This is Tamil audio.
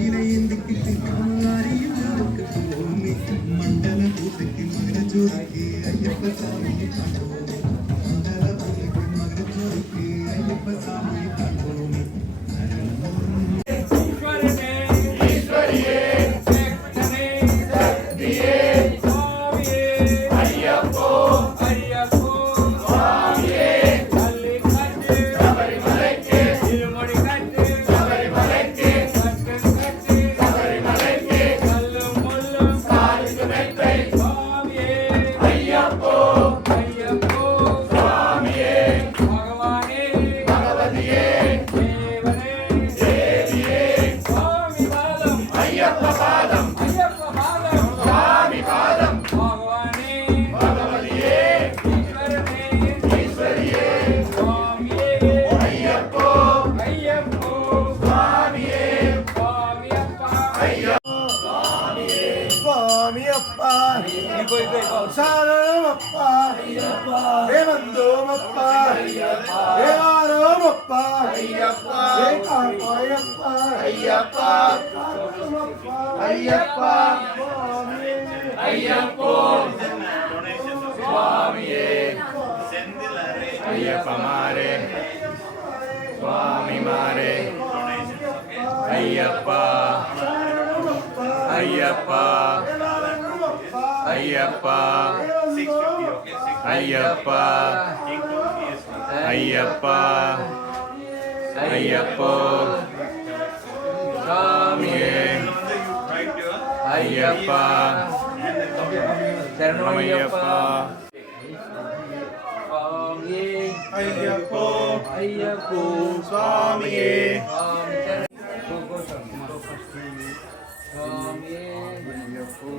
இலையேந்திக்கிட்டு காரியம் போமே மண்டல பூசைக்கு மகரஜோதிக்கு ஐயப்ப சாமியை காண்போமே மண்டல பூசைக்கு மகரஜோதிக்கு ஐயப்ப சாமியை காண்போமே சரணமப்பா தேவந்தோமப்பா தேவாரோமப்பா ஐயப்பா ஐயப்பா ஐயப்பா ஐயப்பா ஐயப்போ சுவாமியே ஐயப்ப மாரே சுவாமி மாரே ஐயப்பா ஐயப்பா ஐயப்பா ஐயப்பா ஐயப்பா ஐயப்போ சாமியே ஐயப்பா சரணமையப்பா ஐயப்போ ஐயப்போ சுவாமியே சுவாமியே ஐயப்போ